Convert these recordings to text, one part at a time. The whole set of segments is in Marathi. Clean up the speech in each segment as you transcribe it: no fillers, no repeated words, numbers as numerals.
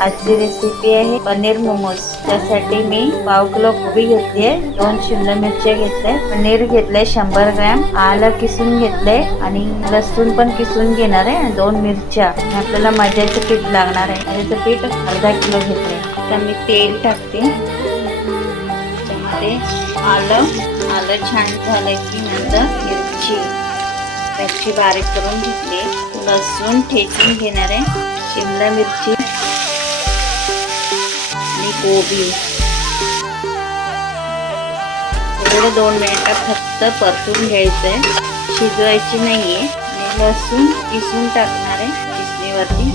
आजची रेसिपी आहे पनीर मोमोज। त्यासाठी मी पाव किलो कोबी घेतली आहे, 2 शिमला मिरच्या घेतल्या, पनीर घेतले 100 ग्रॅम, आलं किसून घेतले आणि लसूण पण किसून घेणार आहे आणि 2 मिरच्या। आपल्याला मैद्याचं पीठ लागणार आहे, मैद्याचं पीठ अर्धा किलो घेतले। आता मी तेल टाकते, त्यामध्ये आलं छान झालं की नंतर मिरची बारीक करून घेतली, लसूण ठेचून घेणार आहे, शिमला मिरची आणि कोबी थोडं 2 मिनिटं फक्त परतून घ्यायचंय, शिजवायची नाहीये। आणि लसूण किसून टाकणार आहे किसणीवरती।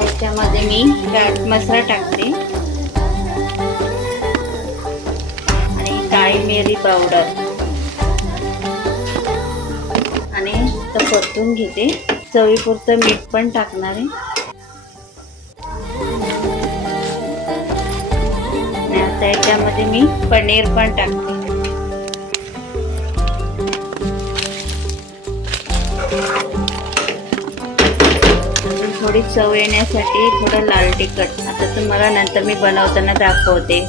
त्याच्यामध्ये मी चाट मसाला टाकते आणि काळी मिरी पावडर आणि परतून घेते। चवीपुरतं मीठ पण टाकणार आहे। आता याच्यामध्ये मी पनीर पण टाकते। थोडी चव येण्यासाठी थोडं लाल तिखट। आता तुम्हाला नंतर मी बनवताना दाखवते।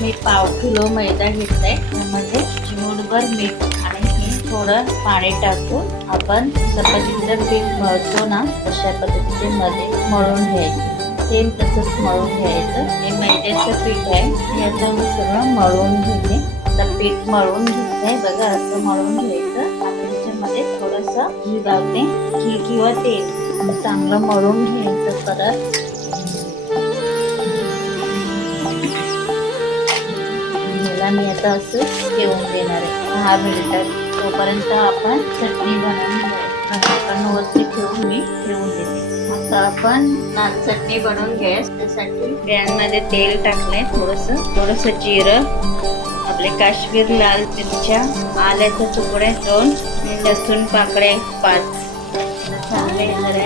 मी पाव किलो मैदा घेतलाय, त्यामध्ये चिमूटभर मीठ आणि मी थोडं पाणी टाकून आपण चपातीचं पीठ मळतो ना, तशा पद्धतीने मध्ये मळून घ्यायचं। सेम तसंच मळून घ्यायचं। हे मैद्याचं पीठ आहे, याचं मी सगळं मळून घेते। आता पीठ मळून घेतलंय बघा, असं मळून घ्यायचं। आता त्याच्यामध्ये थोडंसं घी लावते, घी किंवा तेल चांगलं मळून घ्यायचं। परत ह्याला मी आता असं ठेवून देणार आहे 10 मिनिटं। तोपर्यंत आपण चटणी बनवून वरती ठेवून देते। आता आपण लाल चटणी बनवून घ्यायच। त्यासाठी पॅनमध्ये तेल टाकले, थोडंसं जिरं, आपले काश्मीर लाल मिरच्या, आल्याचे तुकडे 2, लसूण पाकळे 5। चांगले झाले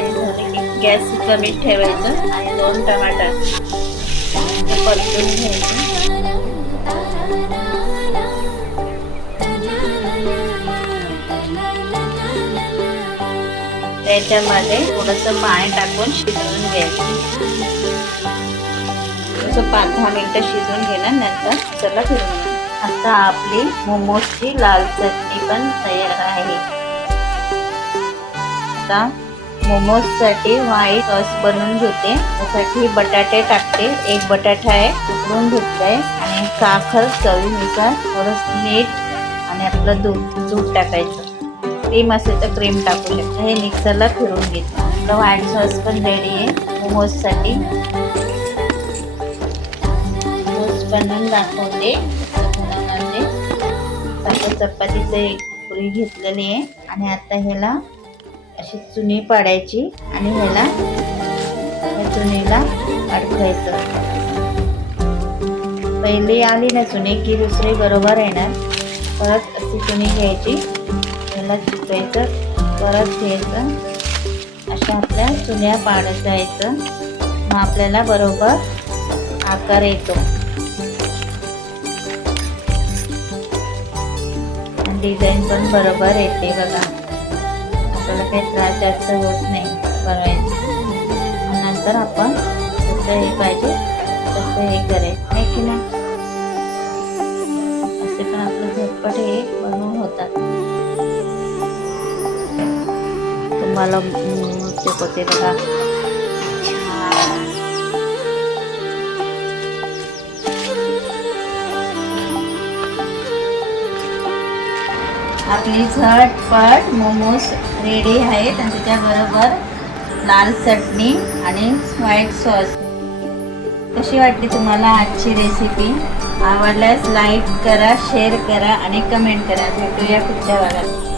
की गॅस कमी ठेवायचं आणि 2 टमाटर परतून घ्यायचं। त्याच्यामध्ये थोडंसं पाणी टाकून शिजवून घ्यायचं। असं 5-10 मिनिटं शिजवून घेणार, नंतर चला फिरवून। आता आपली मोमोजची लाल चटणी पण तयार आहे। आता मोमोजसाठी व्हाईट सॉस बनवून घेते। त्यासाठी बटाटे टाकते, 1 बटाटा आहे उकडून घेतलाय आणि साखर चवीनुसार, थोडंसं मीठ आणि आपलं दूध टाकायचं। क्रीम असेल तर क्रीम टाकू शकता। हे मिक्सरला फिरवून घेते। आपलं व्हाईट सॉस पण रेडी आहे मोमोजसाठी। मोमोज बनवून दाखवते। चपातीचं एक पुरी घेतलेली आहे आणि आता ह्याला अशी चुनी पाडायची आणि ह्याला चुनीला अडकवायचं। पहिली आली ना चुनी की दुसरी बरोबर येणार। परत अशी चुनी घ्यायची, ह्याला चिपकायचं, परत घ्यायचं, अशा आपल्या चुन्या पाडत जायचं। मग आपल्याला बरोबर आकार येतो आणि डिझाईन पण बरोबर येते बघा। आपल्याला काही त्रास जास्त होत नाही बनवायचं। नंतर आपण जसं हे पाहिजे तसं हे करायचं आहे की नाही। असे पण आपलं झटपट हे बनवून होतात। तुम्हाला शिकवते बघा। आपली झटपट मोमोज रेडी आहेत आणि त्याच्याबरोबर लाल चटणी आणि व्हाईट सॉस। कशी वाटली तुम्हाला आजची रेसिपी? आवडल्यास लाईक करा, शेअर करा आणि कमेंट करा। भेटूया पुढच्या भागात।